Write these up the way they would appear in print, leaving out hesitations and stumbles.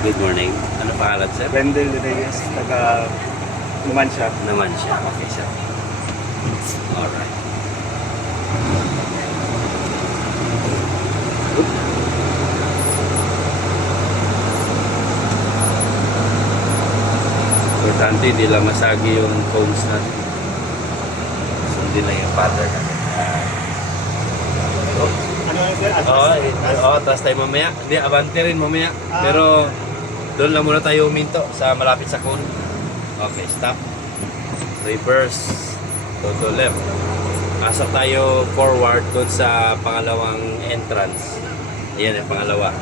Good morning. Ano pangalan, sir? Wendell Reyes, taga Numancia. Naman siya. Okay, sir. Alright. Importante, hindi lang masagi yung cones natin. Sundin lang yung pattern. Ano yun, sir? Oo, tapos tayo mamaya. Hindi, abante rin mamaya. Pero doon lang muna tayo huminto sa malapit sa cone. Okay, stop. Reverse. To left. Pasok tayo forward doon sa pangalawang entrance. Ayan yung pangalawa.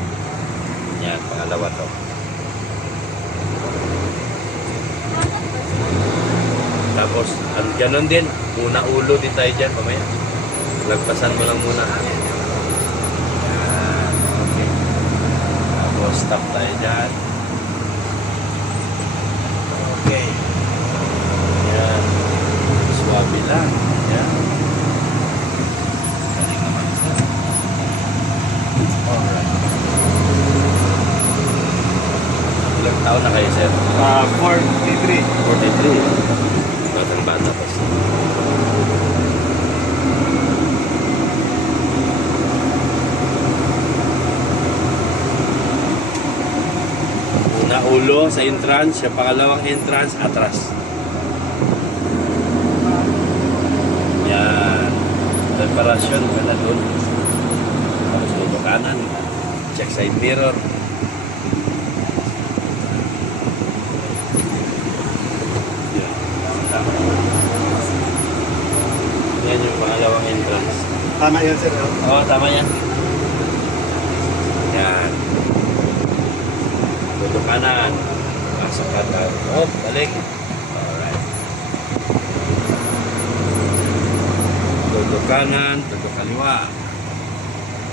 Yan, pangalawa to. Tapos, ganun din. Muna ulo din tayo dyan mamaya. Lagpasan mo lang muna. Yan, okay. Tapos, stop tayo dyan. Okay. Yan. Swabe lang. Yan. Galing naman ito. Alright. Ilang taon na kayo, sir? 43. 43. Batang bata pa siya. Una ulo sa entrance, yung pangalawang entrance, atras. Yan. Preparasyon ka na doon. Tapos ulo kanan. Check side mirror. Yan. Tama. Yan yung pangalawang entrance. Tama yan, sir. Oo, tama yan. Yan. Tuto kanan. Pasok ka tayo. Oh, balik. Alright. Tuto kanan, tuto kaliwa.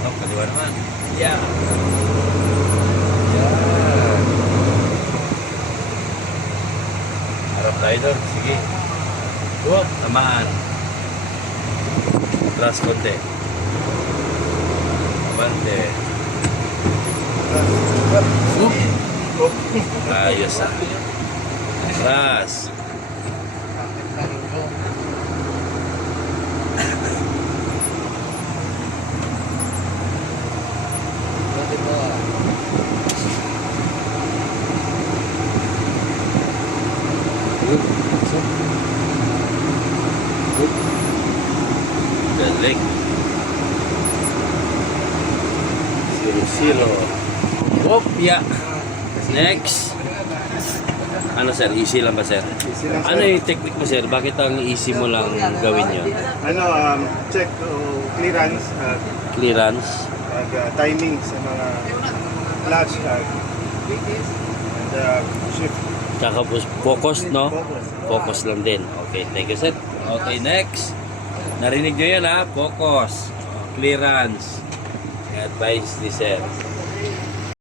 Oh, kaliwa naman. Yan. Yan. Harap tayo doon. Sige. Oh, tamaan. Atras konti. Abante. Ayos ah. Atras. Galing. 0-0. Opya. Next. Ano sir? Easy lang ba sir? Easy lang, sir. Ano yung technique mo sir? Bakit ang easy mo lang gawin yun? Ano, check clearance at Clearance. timing sa mga clutch and shift. Tsaka focus no? Focus. Focus lang din. Okay, thank you sir. Okay, next. Narinig nyo yan ha? Focus. Clearance. Advice ni sir.